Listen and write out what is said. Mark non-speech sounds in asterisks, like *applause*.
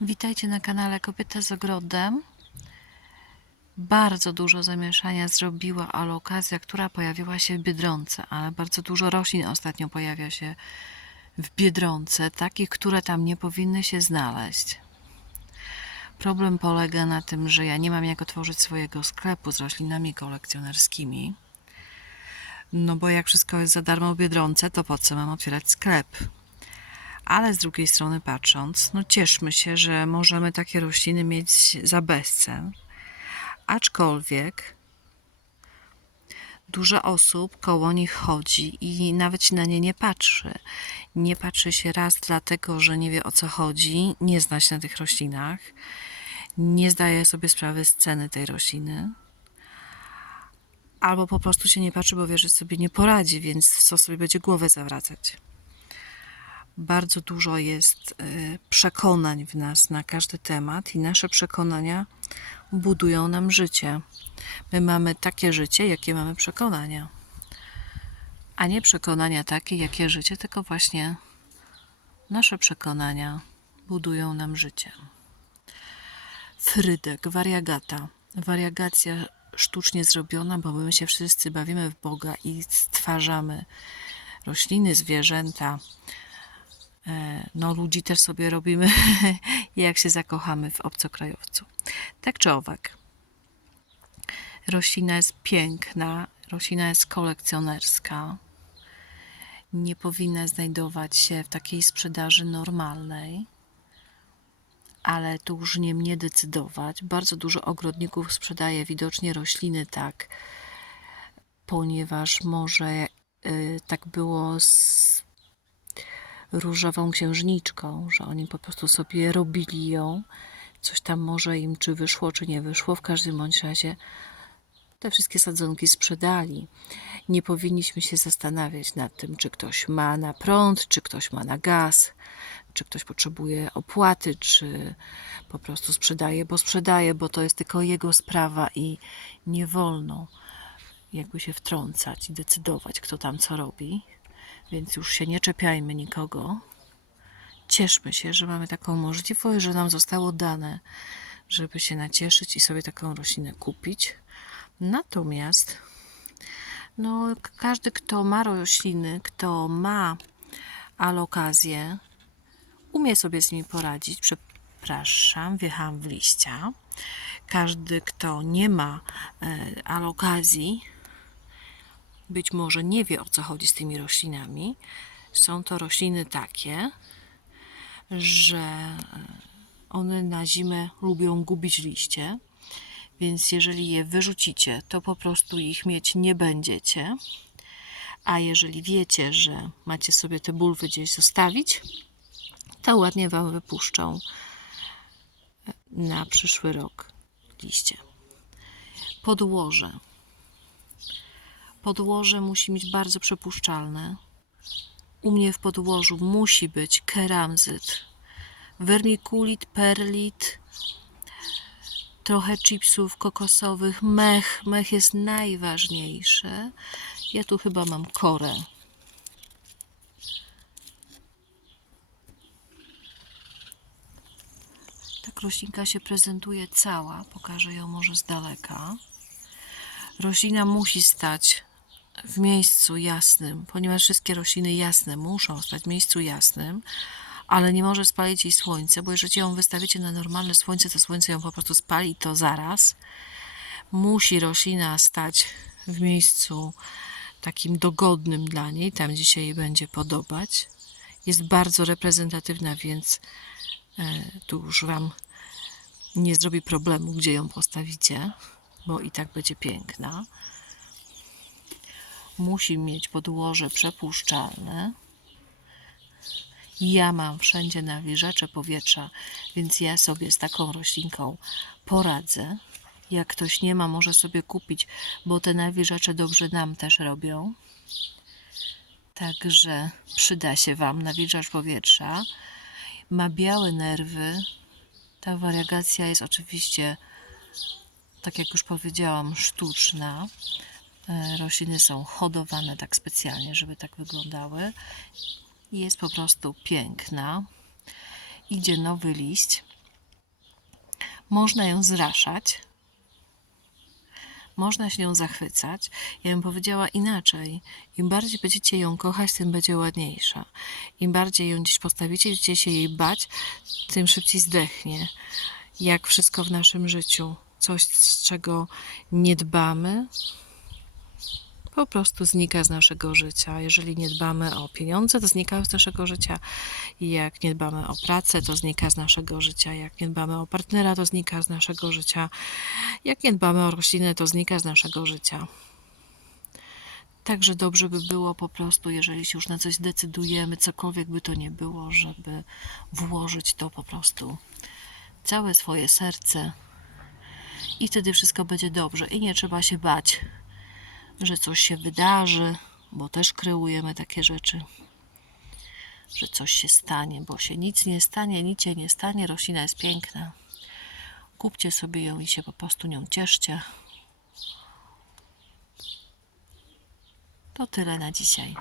Witajcie na kanale Kobieta z ogrodem. Bardzo dużo zamieszania zrobiła alokazja, która pojawiła się w Biedronce, ale bardzo dużo roślin ostatnio pojawia się w Biedronce, takich, które tam nie powinny się znaleźć. Problem polega na tym, że ja nie mam jak otworzyć swojego sklepu z roślinami kolekcjonerskimi. No bo jak wszystko jest za darmo w Biedronce, to po co mam otwierać sklep? Ale z drugiej strony patrząc, no cieszmy się, że możemy takie rośliny mieć za bezcen. Aczkolwiek dużo osób koło nich chodzi i nawet na nie nie patrzy. Nie patrzy się raz dlatego, że nie wie o co chodzi, nie zna się na tych roślinach, nie zdaje sobie sprawy z ceny tej rośliny. Albo po prostu się nie patrzy, bo wie, że sobie nie poradzi, więc co sobie będzie głowę zawracać bardzo dużo jest y, przekonań w nas na każdy temat i nasze przekonania budują nam życie. My mamy takie życie, jakie mamy przekonania. A nie przekonania takie, jakie życie, tylko właśnie nasze przekonania budują nam życie. Frydek, wariagata. Wariagacja sztucznie zrobiona, bo my się wszyscy bawimy w Boga i stwarzamy rośliny, zwierzęta, no ludzi też sobie robimy, *laughs* jak się zakochamy w obcokrajowcu. Tak czy owak. Roślina jest piękna, roślina jest kolekcjonerska. Nie powinna znajdować się w takiej sprzedaży normalnej, ale tu już nie mnie decydować. Bardzo dużo ogrodników sprzedaje widocznie rośliny tak, ponieważ może y, tak było z różową księżniczką, że oni po prostu sobie robili ją. Coś tam może im czy wyszło, czy nie wyszło. W każdym bądź razie te wszystkie sadzonki sprzedali. Nie powinniśmy się zastanawiać nad tym, czy ktoś ma na prąd, czy ktoś ma na gaz, czy ktoś potrzebuje opłaty, czy po prostu sprzedaje, bo sprzedaje, bo to jest tylko jego sprawa i nie wolno jakby się wtrącać i decydować, kto tam co robi. Więc już się nie czepiajmy nikogo. Cieszmy się, że mamy taką możliwość, że nam zostało dane, żeby się nacieszyć i sobie taką roślinę kupić. Natomiast no, każdy, kto ma rośliny, kto ma alokazję, umie sobie z nimi poradzić. Przepraszam, wjechałam w liścia. Każdy, kto nie ma e, alokazji, być może nie wie o co chodzi z tymi roślinami. Są to rośliny takie, że one na zimę lubią gubić liście, więc jeżeli je wyrzucicie, to po prostu ich mieć nie będziecie. A jeżeli wiecie, że macie sobie te bulwy gdzieś zostawić, to ładnie Wam wypuszczą na przyszły rok liście. Podłoże podłoże musi mieć bardzo przepuszczalne. U mnie w podłożu musi być keramzyt, wermikulit, perlit, trochę chipsów kokosowych, mech. Mech jest najważniejszy. Ja tu chyba mam korę. Tak roślinka się prezentuje cała. Pokażę ją może z daleka. Roślina musi stać w miejscu jasnym, ponieważ wszystkie rośliny jasne muszą stać w miejscu jasnym, ale nie może spalić jej słońce, bo jeżeli ją wystawicie na normalne słońce, to słońce ją po prostu spali i to zaraz. Musi roślina stać w miejscu takim dogodnym dla niej, tam gdzie się jej będzie podobać. Jest bardzo reprezentatywna, więc e, tu już Wam nie zrobi problemu, gdzie ją postawicie, bo i tak będzie piękna musi mieć podłoże przepuszczalne. Ja mam wszędzie nawilżacze powietrza, więc ja sobie z taką roślinką poradzę. Jak ktoś nie ma, może sobie kupić, bo te nawilżacze dobrze nam też robią. Także przyda się Wam nawilżacz powietrza. Ma białe nerwy. Ta wariagacja jest oczywiście, tak jak już powiedziałam, sztuczna. E, rośliny są hodowane tak specjalnie, żeby tak wyglądały. Jest po prostu piękna. Idzie nowy liść. Można ją zraszać, można się nią zachwycać. Ja bym powiedziała inaczej. Im bardziej będziecie ją kochać, tym będzie ładniejsza. Im bardziej ją gdzieś postawicie, będziecie się jej bać, tym szybciej zdechnie. Jak wszystko w naszym życiu. Coś, z czego nie dbamy, po prostu znika z naszego życia. Jeżeli nie dbamy o pieniądze, to znika z naszego życia. Jak nie dbamy o pracę, to znika z naszego życia. Jak nie dbamy o partnera, to znika z naszego życia. Jak nie dbamy o rośliny, to znika z naszego życia. Także dobrze by było po prostu, jeżeli się już na coś decydujemy, cokolwiek by to nie było, żeby włożyć to po prostu całe swoje serce i wtedy wszystko będzie dobrze i nie trzeba się bać, że coś się wydarzy, bo też kreujemy takie rzeczy, że coś się stanie, bo się nic nie stanie, nic się nie stanie, roślina jest piękna. Kupcie sobie ją i się po prostu nią cieszcie. To tyle na dzisiaj.